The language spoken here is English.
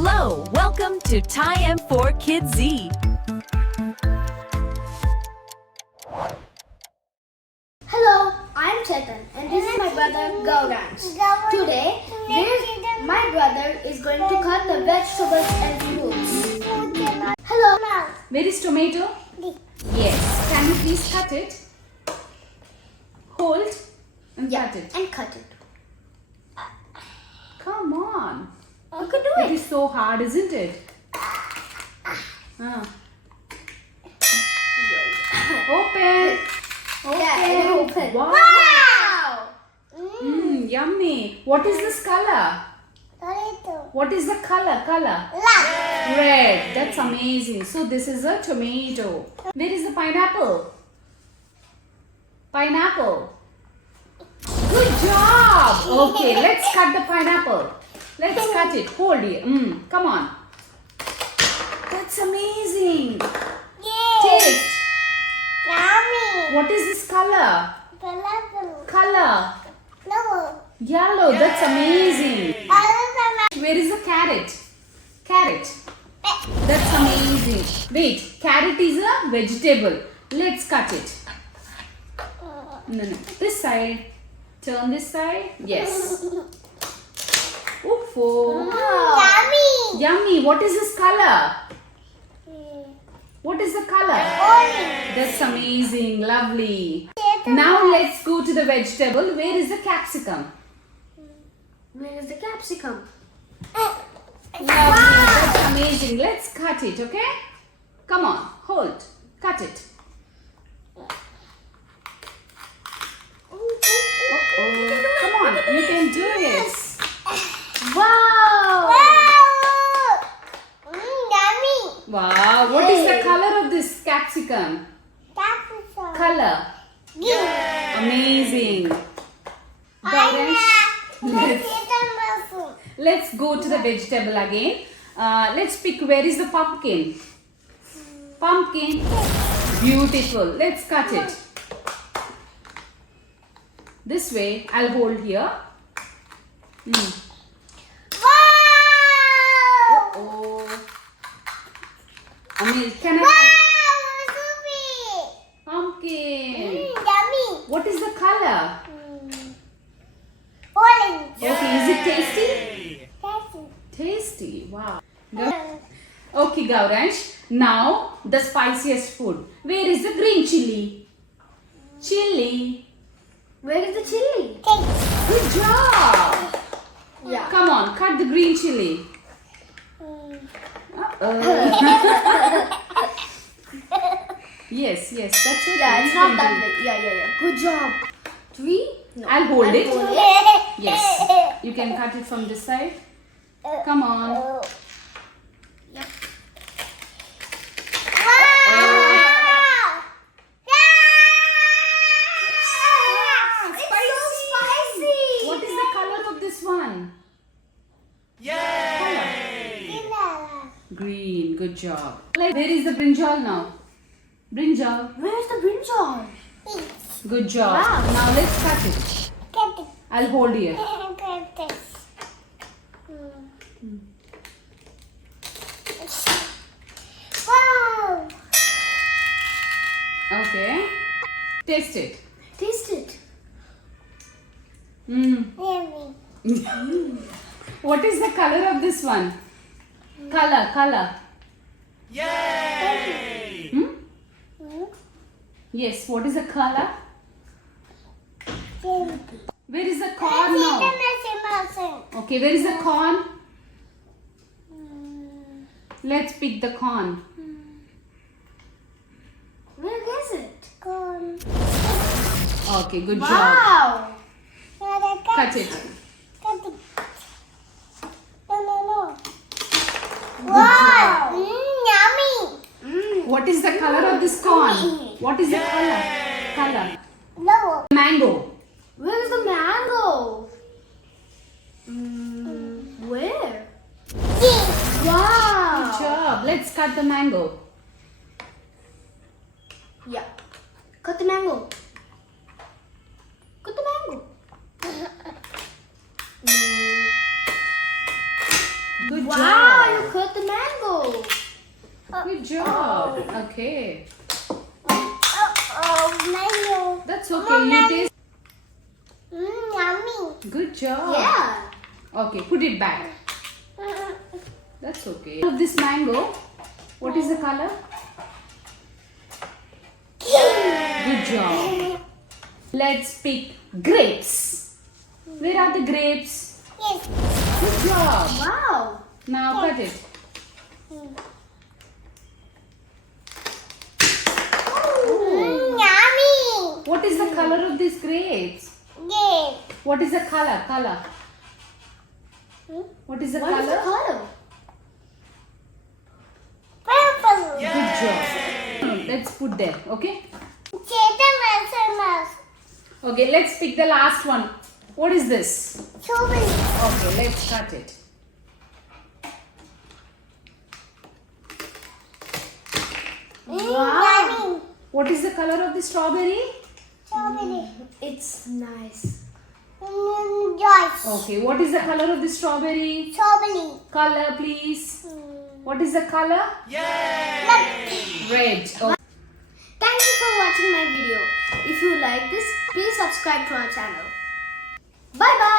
Hello, welcome to Time4kidz. Hello, I'm Chetan and this is my brother Gaurans. Today, my brother is going to cut the vegetables and fruits. Hello. Where is tomato? Yes. Can you please cut it? Hold and cut it. And cut it. Come on. You can do It is so hard, isn't it? Open. Yeah, open. Wow. Yummy. What is this color? What is the color? Red. That's amazing. So this is a tomato. Where is the pineapple? Pineapple. Good job. Okay, let's cut the pineapple. Let's cut it. Hold it. Come on. That's amazing. Taste. What is this color? Color. Yellow. That's amazing. Where is the carrot? Carrot. That's amazing. Wait, carrot is a vegetable. Let's cut it. No. This side. Turn this side. Yes. Oofo. Yummy. What is this color? What is the color? Orange. That's amazing. Lovely. Now let's go to the vegetable. Where is the capsicum? Where is the capsicum? Lovely. That's amazing. Let's cut it, okay? Come on. Hold. Cut it. Come on. You can do it. Wow. Wow. What is the color of this capsicum? Color. Amazing. Let's go to the vegetable again. Let's pick where is the pumpkin. Pumpkin. Beautiful. Let's cut it. This way. I'll hold here. Oh. Amazing. Can I? Pumpkin. What is the color? Orange. Okay, is it tasty? Tasty. Wow. Okay, Gauransh. Now the spiciest food. Where is the green chili? Chili. Where is the chili? Good job. Yeah. Come on, cut the green chili. Yes, that's okay. Yeah, it's You not can that do it. big. Yeah. Good job. 3? No. I'll hold it. hold Yes. You can cut it from this side. Come on. Yep. What is the color of this one? Green. Good job. Where is the brinjal now? Brinjal. Where's the brinjal? Good job. Wow. Now let's cut it. I'll hold here. Wow. Okay. Taste it. Taste it. What is the color of this one? Color. Yes. What is the color? Where is the corn now? Okay. Where is the corn? Let's pick the corn. Where is it? Okay. Good job. Wow. Cut it. Wow. What is the color of this corn? What is the color? Mango. Where is the mango? Where? Wow. Good job. Let's cut the mango. Yeah. Cut the mango. Good Good wow, job. to cut the mango. Good job. Okay. Mango. That's okay. You taste. Yummy. Good job. Yeah. Okay, put it back. That's okay. Of this mango, what is the color? Good job. Let's pick grapes. Where are the grapes? Yes. Good job. Wow. Now cut it. Yummy. What is the color of these grapes? Yes. What is the color? Color. What is the What is the color? color? Good Purple. job. Let's put there. Okay. Okay, let's pick the last one. What is this? Strawberry. Okay, let's cut it. Wow. What is the color of the strawberry? Strawberry. It's nice. Joyce. Okay, what is the color of the strawberry? Strawberry. Color, please. What is the color? Red. Okay. Thank you for watching my video. If you like this, please subscribe to our channel. Bye bye.